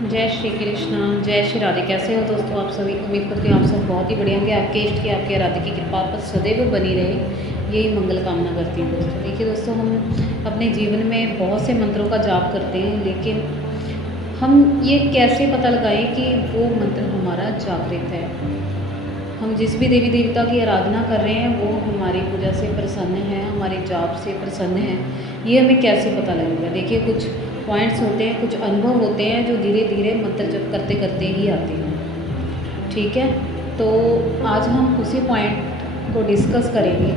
जय श्री कृष्ण, जय श्री राधे। कैसे हो दोस्तों आप सभी? उम्मीद करती हूँ आप सब बहुत ही बढ़िया होंगे। आपके इष्ट की, आपके राधे की कृपा आप पर सदैव बनी रहे, यही मंगल कामना करती हूँ दोस्तों। देखिए दोस्तों, हम अपने जीवन में बहुत से मंत्रों का जाप करते हैं, लेकिन हम ये कैसे पता लगाएं कि वो मंत्र हमारा जागृत है। हम जिस भी देवी देवता की आराधना कर रहे हैं वो हमारी पूजा से प्रसन्न है, हमारे जाप से प्रसन्न है, ये हमें कैसे पता लगेगा? देखिए, कुछ पॉइंट्स होते हैं, कुछ अनुभव होते हैं जो धीरे धीरे मंत्र जप करते करते ही आते हैं। ठीक है, तो आज हम उसी पॉइंट को डिस्कस करेंगे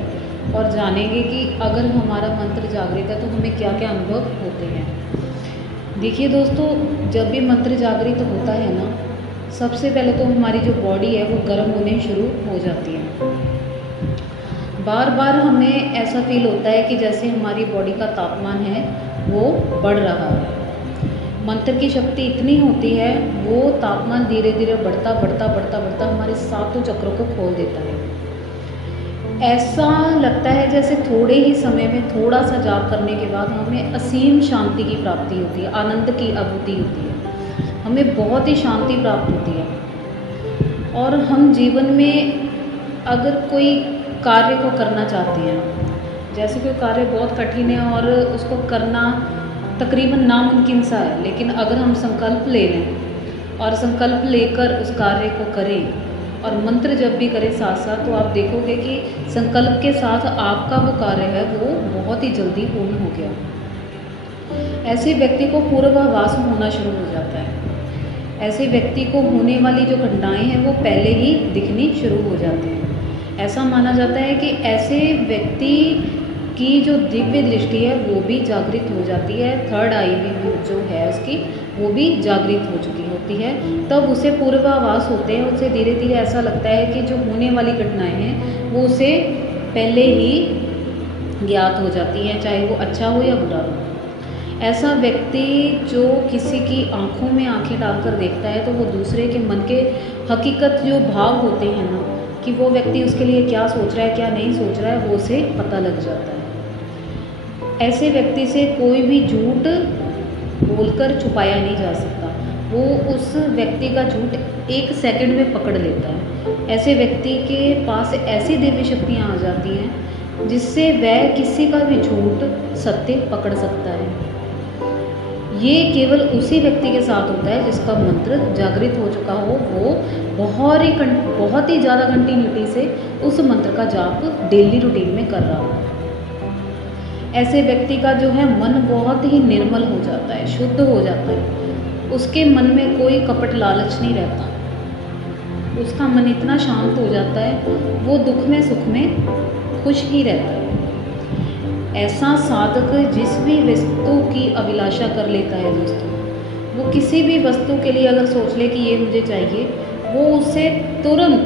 और जानेंगे कि अगर हमारा मंत्र जागृत है तो हमें क्या क्या अनुभव होते हैं। देखिए दोस्तों, जब भी मंत्र जागृत होता है ना, सबसे पहले तो हमारी जो बॉडी है वो गर्म होने शुरू हो जाती है। बार बार हमें ऐसा फील होता है कि जैसे हमारी बॉडी का तापमान है वो बढ़ रहा है। मंत्र की शक्ति इतनी होती है, वो तापमान धीरे धीरे बढ़ता बढ़ता बढ़ता बढ़ता हमारे सातों चक्रों को खोल देता है। ऐसा लगता है जैसे थोड़े ही समय में थोड़ा सा जाप करने के बाद हमें असीम शांति की प्राप्ति होती है, आनंद की अनुभूति होती है, हमें बहुत ही शांति प्राप्त होती है। और हम जीवन में अगर कोई कार्य को करना चाहते हैं, जैसे कोई कार्य बहुत कठिन है और उसको करना तकरीबन नामुमकिन सा है, लेकिन अगर हम संकल्प ले लें और संकल्प लेकर उस कार्य को करें और मंत्र जब भी करें साथ साथ, तो आप देखोगे कि संकल्प के साथ आपका वो कार्य है वो बहुत ही जल्दी पूर्ण हो गया। ऐसे व्यक्ति को पूर्वाभास होना शुरू हो जाता है। ऐसे व्यक्ति को होने वाली जो घटनाएं हैं वो पहले ही दिखनी शुरू हो जाती हैं। ऐसा माना जाता है कि ऐसे व्यक्ति की जो दिव्य दृष्टि है वो भी जागृत हो जाती है, थर्ड आई भी जो है उसकी वो भी जागृत हो चुकी होती है। तब उसे पूर्वाभास होते हैं, उसे धीरे धीरे ऐसा लगता है कि जो होने वाली घटनाएं हैं वो उसे पहले ही ज्ञात हो जाती हैं, चाहे वो अच्छा हो या बुरा हो। ऐसा व्यक्ति जो किसी की आंखों में आंखें डालकर देखता है तो वो दूसरे के मन के हकीकत जो भाव होते हैं ना, कि वो व्यक्ति उसके लिए क्या सोच रहा है क्या नहीं सोच रहा है, वो उसे पता लग जाता है। ऐसे व्यक्ति से कोई भी झूठ बोलकर छुपाया नहीं जा सकता, वो उस व्यक्ति का झूठ एक सेकंड में पकड़ लेता है। ऐसे व्यक्ति के पास ऐसी दिव्य शक्तियाँ आ जाती हैं जिससे वह किसी का भी झूठ सत्य पकड़ सकता है। ये केवल उसी व्यक्ति के साथ होता है जिसका मंत्र जागृत हो चुका हो, वो बहुत ही ज़्यादा कंटिन्यूटी से उस मंत्र का जाप डेली रूटीन में कर रहा हो। ऐसे व्यक्ति का जो है मन बहुत ही निर्मल हो जाता है, शुद्ध हो जाता है। उसके मन में कोई कपट लालच नहीं रहता, उसका मन इतना शांत हो जाता है, वो दुख में सुख में खुश ही रहता है। ऐसा साधक जिस भी वस्तु की अभिलाषा कर लेता है दोस्तों, वो किसी भी वस्तु के लिए अगर सोच ले कि ये मुझे चाहिए, वो उसे तुरंत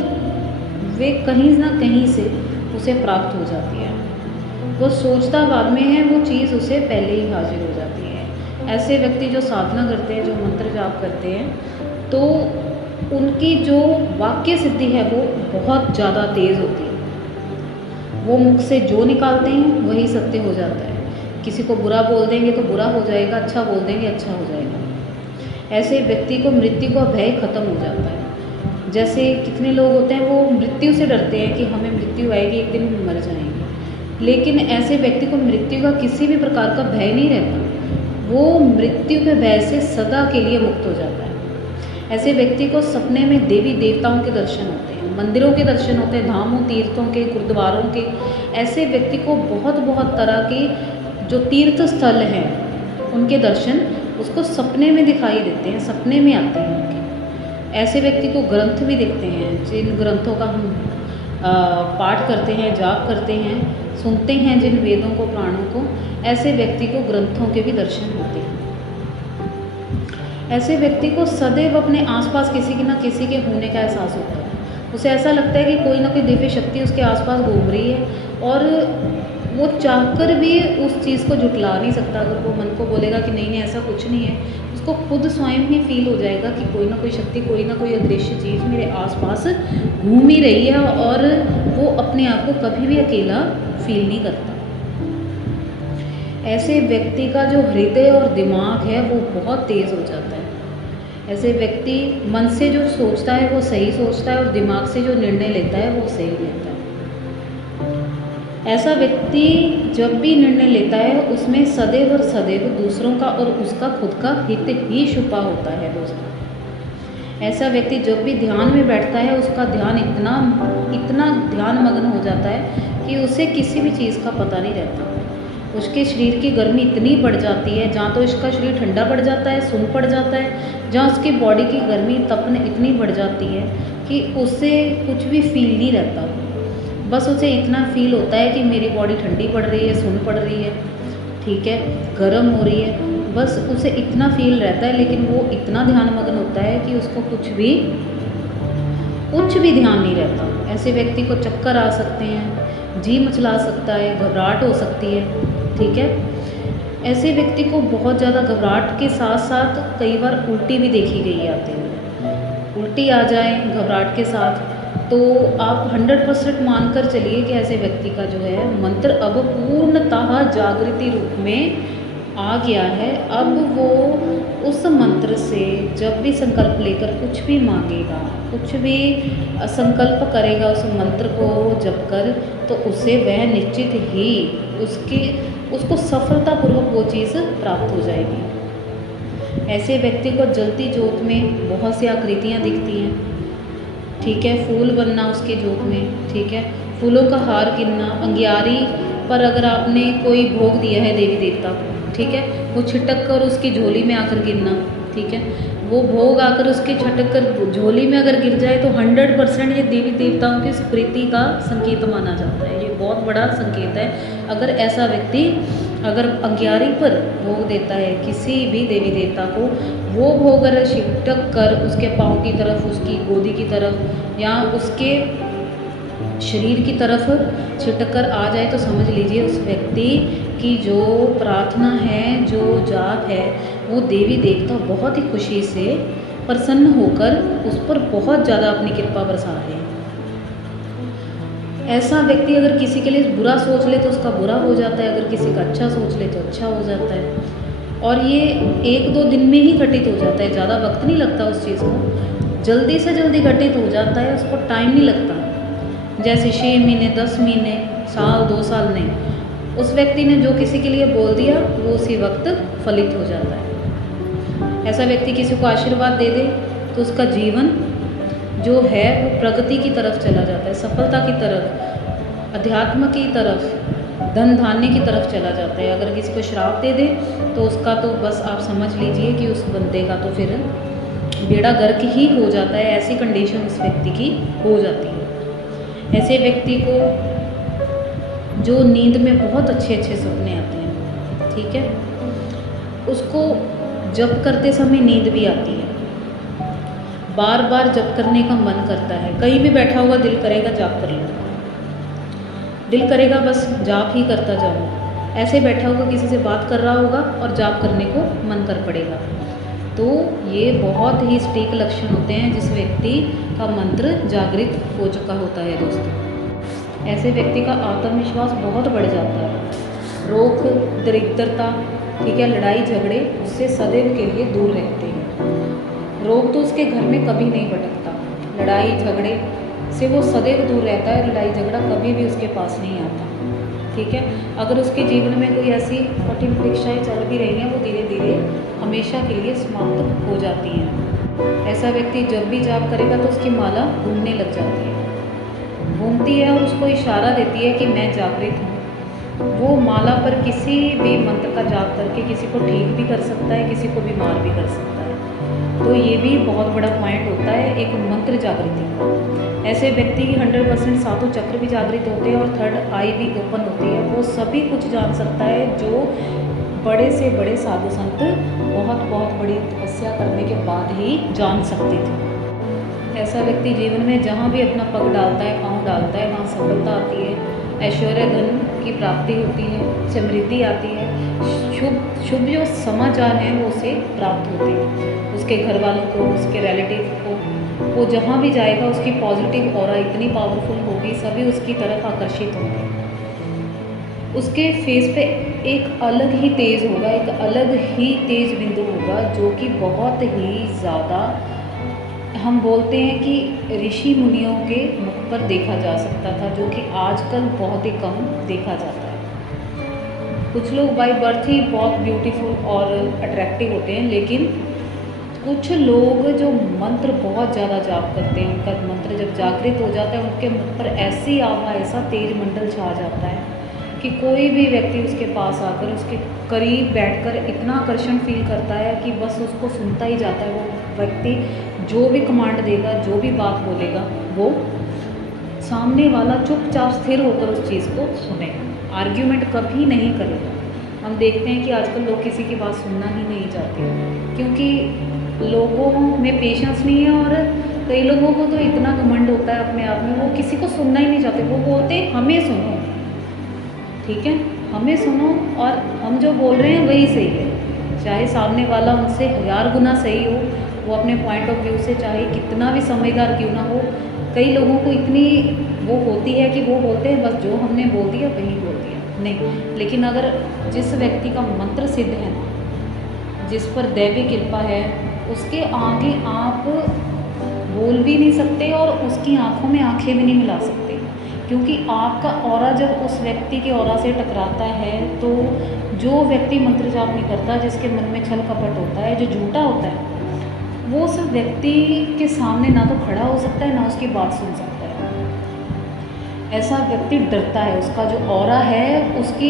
वे कहीं ना कहीं से उसे प्राप्त हो जाती है। वो सोचता बाद में है, वो चीज़ उसे पहले ही हाजिर हो जाती है। ऐसे व्यक्ति जो साधना करते हैं, जो मंत्र जाप करते हैं, तो उनकी जो वाक्य सिद्धि है वो बहुत ज़्यादा तेज़ होती है। वो मुख से जो निकालते हैं वही सत्य हो जाता है। किसी को बुरा बोल देंगे तो बुरा हो जाएगा, अच्छा बोल देंगे अच्छा हो जाएगा। ऐसे व्यक्ति को मृत्यु का भय खत्म हो जाता है। जैसे कितने लोग होते हैं वो मृत्यु से डरते हैं कि हमें मृत्यु आएगी, एक दिन हम मर जाएंगे, लेकिन ऐसे व्यक्ति को मृत्यु का किसी भी प्रकार का भय नहीं रहता। वो मृत्यु के भय से सदा के लिए मुक्त हो जाता है। ऐसे व्यक्ति को सपने में देवी देवताओं के दर्शन होते हैं, मंदिरों के दर्शन होते हैं, धामों तीर्थों के, गुरुद्वारों के। ऐसे व्यक्ति को बहुत बहुत तरह के जो तीर्थ स्थल हैं उनके दर्शन उसको सपने में दिखाई देते हैं, सपने में आते हैं उनके। ऐसे व्यक्ति को ग्रंथ भी दिखते हैं, जिन ग्रंथों का हम पाठ करते हैं, जाप करते हैं, सुनते हैं जिन वेदों को, पुराणों को, ऐसे व्यक्ति को ग्रंथों के भी दर्शन होते हैं। ऐसे व्यक्ति को सदैव अपने आसपास किसी के ना किसी के होने का एहसास होता है। उसे ऐसा लगता है कि कोई ना कोई दिव्य शक्ति उसके आसपास घूम रही है और वो चाहकर भी उस चीज़ को झुटला नहीं सकता। अगर वो मन को बोलेगा कि नहीं नहीं ऐसा कुछ नहीं है, उसको खुद स्वयं ही फील हो जाएगा कि कोई ना कोई शक्ति, कोई ना कोई अदृश्य चीज़ मेरे आसपास घूम ही रही है, और वो अपने आप को कभी भी अकेला फील नहीं करता। ऐसे व्यक्ति का जो हृदय और दिमाग है वो बहुत तेज़ हो जाता है। ऐसे व्यक्ति मन से जो सोचता है वो सही सोचता है और दिमाग से जो निर्णय लेता है वो सही लेता है। ऐसा व्यक्ति जब भी निर्णय लेता है उसमें सदैव और सदैव दूसरों का और उसका खुद का हित ही छुपा होता है दोस्तों। ऐसा व्यक्ति जब भी ध्यान में बैठता है उसका ध्यान इतना ध्यान मग्न हो जाता है कि उसे किसी भी चीज़ का पता नहीं रहता। उसके शरीर की गर्मी इतनी बढ़ जाती है, जहाँ तो इसका शरीर ठंडा पड़ जाता है, सुन पड़ जाता है, जहाँ उसकी बॉडी की गर्मी तपन इतनी बढ़ जाती है कि उसे कुछ भी फील नहीं रहता। बस उसे इतना फील होता है कि मेरी बॉडी ठंडी पड़ रही है, सुन पड़ रही है, ठीक है, गर्म हो रही है, बस उसे इतना फील रहता है। लेकिन वो इतना ध्यान मग्न होता है कि उसको कुछ भी ध्यान नहीं रहता। ऐसे व्यक्ति को चक्कर आ सकते हैं, जी मचला सकता है, घबराहट हो सकती है, ठीक है। ऐसे व्यक्ति को बहुत ज़्यादा घबराहट के साथ साथ कई बार उल्टी भी देखी गई आती है। उल्टी आ जाए घबराहट के साथ तो आप 100% मानकर चलिए कि ऐसे व्यक्ति का जो है मंत्र अब पूर्णतः जागृति रूप में आ गया है। अब वो उस मंत्र से जब भी संकल्प लेकर कुछ भी मांगेगा, कुछ भी संकल्प करेगा उस मंत्र को जप कर, तो उसे वह निश्चित ही उसको सफलतापूर्वक वो चीज़ प्राप्त हो जाएगी। ऐसे व्यक्ति को जलती जोत में बहुत सी आकृतियाँ दिखती हैं, ठीक है, फूल बनना उसके जोत में, ठीक है, फूलों का हार गिनना, अंगियारी पर अगर आपने कोई भोग दिया है देवी देवता को, ठीक है, वो छिटक कर उसकी झोली में आकर गिरना, ठीक है, वो भोग आकर उसके छटक कर झोली में अगर गिर जाए तो 100% ये देवी देवताओं की प्रीति का संकेत माना जाता है। ये बहुत बड़ा संकेत है। अगर ऐसा व्यक्ति अगर अंगियारी पर भोग देता है किसी भी देवी देवता को, वो भोग अगर छिटक कर उसके पाँव की तरफ, उसकी गोदी की तरफ या उसके शरीर की तरफ छिटक कर आ जाए तो समझ लीजिए उस व्यक्ति की जो प्रार्थना है, जो जाप है, वो देवी देवता बहुत ही खुशी से प्रसन्न होकर उस पर बहुत ज़्यादा अपनी कृपा बरसा रहे हैं। ऐसा व्यक्ति अगर किसी के लिए बुरा सोच ले तो उसका बुरा हो जाता है, अगर किसी का अच्छा सोच ले तो अच्छा हो जाता है। और ये 1-2 दिन में ही घटित हो जाता है, ज़्यादा वक्त नहीं लगता उस चीज़ को, जल्दी से जल्दी घटित हो जाता है, उसको टाइम नहीं लगता। जैसे 6 महीने, 10 महीने, साल, 2 साल नहीं, उस व्यक्ति ने जो किसी के लिए बोल दिया वो उसी वक्त फलित हो जाता है। ऐसा व्यक्ति किसी को आशीर्वाद दे दे तो उसका जीवन जो है वो प्रगति की तरफ चला जाता है, सफलता की तरफ, अध्यात्म की तरफ, धन धान्य की तरफ चला जाता है। अगर किसी को श्राप दे दे तो उसका तो बस आप समझ लीजिए कि उस बंदे का तो फिर बेड़ा गर्क ही हो जाता है, ऐसी कंडीशन उस व्यक्ति की हो जाती है। ऐसे व्यक्ति को जो नींद में बहुत अच्छे अच्छे सपने आते हैं, ठीक है, उसको जप करते समय नींद भी आती है, बार बार जप करने का मन करता है, कहीं भी बैठा हुआ दिल करेगा जाप कर लूँ, दिल करेगा बस जाप ही करता जाऊँ। ऐसे बैठा हुआ किसी से बात कर रहा होगा और जाप करने को मन कर पड़ेगा। तो ये बहुत ही सटीक लक्षण होते हैं जिस व्यक्ति का मंत्र जागृत हो चुका होता है दोस्तों। ऐसे व्यक्ति का आत्मविश्वास बहुत बढ़ जाता है, रोग दरिद्रता, ठीक है, लड़ाई झगड़े उससे सदैव के लिए दूर रहते हैं। रोग तो उसके घर में कभी नहीं भटकता, लड़ाई झगड़े से वो सदैव दूर रहता है, लड़ाई झगड़ा कभी भी उसके पास नहीं आता, ठीक है। अगर उसके जीवन में कोई ऐसी कठिन परीक्षाएँ चल भी रही हैं वो धीरे धीरे हमेशा के लिए समाप्त हो जाती हैं। ऐसा व्यक्ति जब भी जाप करेगा तो उसकी माला घूमने लग जाती है, घूमती है और उसको इशारा देती है कि मैं जागृत हूँ। वो माला पर किसी भी मंत्र का जाप करके किसी को ठीक भी कर सकता है, किसी को बीमार भी कर सकता है। तो ये भी बहुत बड़ा पॉइंट होता है एक मंत्र जागृति का। ऐसे व्यक्ति की 100% सातों चक्र भी जागृत होते हैं और 3rd आई भी ओपन होती है। वो सभी कुछ जान सकता है जो बड़े से बड़े साधु संत बहुत बड़ी तपस्या करने के बाद ही जान सकते थे। ऐसा व्यक्ति जीवन में जहाँ भी अपना पग डालता है, पाँव डालता है, वहाँ सफलता आती है, ऐश्वर्य धन की प्राप्ति होती है, समृद्धि आती है, शुभ जो समाचार हैं वो उसे प्राप्त होते हैं। उसके घर वालों को, उसके रिलेटिव को, वो जहाँ भी जाएगा उसकी पॉजिटिव ऑरा इतनी पावरफुल होगी, सभी उसकी तरफ आकर्षित होंगे। उसके फेस पे एक अलग ही तेज होगा, एक अलग ही तेज बिंदु होगा। होगा जो कि बहुत ही ज़्यादा, हम बोलते हैं कि ऋषि मुनियों के मुख पर देखा जा सकता था, जो कि आजकल बहुत ही कम देखा जाता है। कुछ लोग बाय बर्थ ही बहुत ब्यूटीफुल और अट्रैक्टिव होते हैं, लेकिन कुछ लोग जो मंत्र बहुत ज़्यादा जाप करते हैं, उनका मंत्र जब जागृत हो जाता है, उनके मुख पर ऐसी आभा, ऐसा तेज मंडल छा जाता है कि कोई भी व्यक्ति उसके पास आकर उसके करीब बैठकर इतना आकर्षण फील करता है कि बस उसको सुनता ही जाता है। वो व्यक्ति जो भी कमांड देगा, जो भी बात बोलेगा, वो सामने वाला चुपचाप स्थिर होकर उस चीज़ को सुनेगा, आर्ग्यूमेंट कभी नहीं करेगा। हम देखते हैं कि आजकल लोग किसी की बात सुनना ही नहीं चाहते, क्योंकि लोगों में पेशेंस नहीं है, और कई लोगों को तो इतना घमंड होता है अपने आप में, वो किसी को सुनना ही नहीं चाहते। वो बोलते हमें सुनो, ठीक है, हमें सुनो, और हम जो बोल रहे हैं वही सही है, चाहे सामने वाला उनसे 1000 गुना सही हो, वो अपने पॉइंट ऑफ व्यू से चाहे कितना भी समझदार क्यों ना हो। कई लोगों को इतनी वो होती है कि वो बोलते हैं बस जो हमने बोल दिया वही बोल दिया, नहीं। लेकिन अगर जिस व्यक्ति का मंत्र सिद्ध है ना, जिस पर दैवी कृपा है, उसके आगे आप बोल भी नहीं सकते और उसकी आंखों में आंखें भी नहीं मिला सकते, क्योंकि आपका ऑरा जब उस व्यक्ति के ऑरा से टकराता है, तो जो व्यक्ति मंत्र जाप नहीं करता, जिसके मन में छल कपट होता है, जो झूठा होता है, वो उस व्यक्ति के सामने ना तो खड़ा हो सकता है, ना उसकी बात सुन सकता है। ऐसा व्यक्ति डरता है, उसका जो ऑरा है उसकी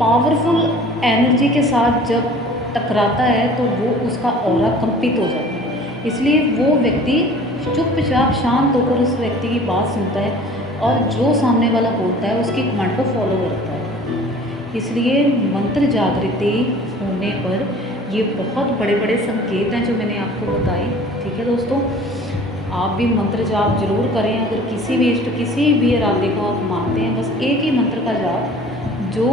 पावरफुल एनर्जी के साथ जब टकराता है तो वो उसका ऑरा कंपित हो जाता है। इसलिए वो व्यक्ति चुपचाप शांत होकर उस व्यक्ति की बात सुनता है और जो सामने वाला बोलता है उसकी कमांड को फॉलो करता है। इसलिए मंत्र जागृति होने पर ये बहुत बड़े बड़े संकेत हैं जो मैंने आपको बताए। ठीक है दोस्तों, आप भी मंत्र जाप जरूर करें। अगर किसी भी इष्ट, किसी भी आराध्य को आप मानते हैं, बस एक ही मंत्र का जाप जो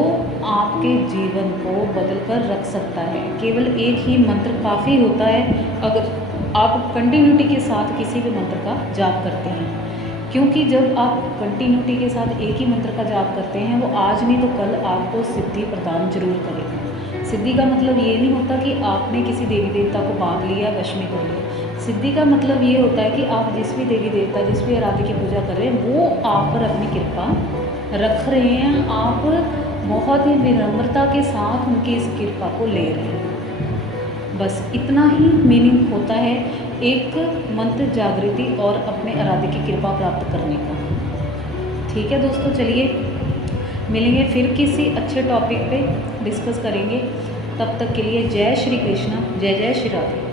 आपके जीवन को बदल कर रख सकता है। केवल एक ही मंत्र काफ़ी होता है अगर आप कंटिन्यूटी के साथ किसी भी मंत्र का जाप करते हैं, क्योंकि जब आप कंटिन्यूटी के साथ एक ही मंत्र का जाप करते हैं, वो आज नहीं तो कल आपको सिद्धि प्रदान जरूर करेगा। सिद्धि का मतलब ये नहीं होता कि आपने किसी देवी देवता को बांध लिया, वश में कर लिया। सिद्धि का मतलब ये होता है कि आप जिस भी देवी देवता, जिस भी आराध्य की पूजा कर रहे हैं, वो आप पर अपनी कृपा रख रहे हैं। आप बहुत ही विनम्रता के साथ उनकी इस कृपा को ले रहे हैं। बस इतना ही मीनिंग होता है एक मंत्र जागृति और अपने आराध्य की कृपा प्राप्त करने का। ठीक है दोस्तों, चलिए मिलेंगे फिर किसी अच्छे टॉपिक पे डिस्कस करेंगे। तब तक के लिए जय श्री कृष्ण, जय जय श्री राधे।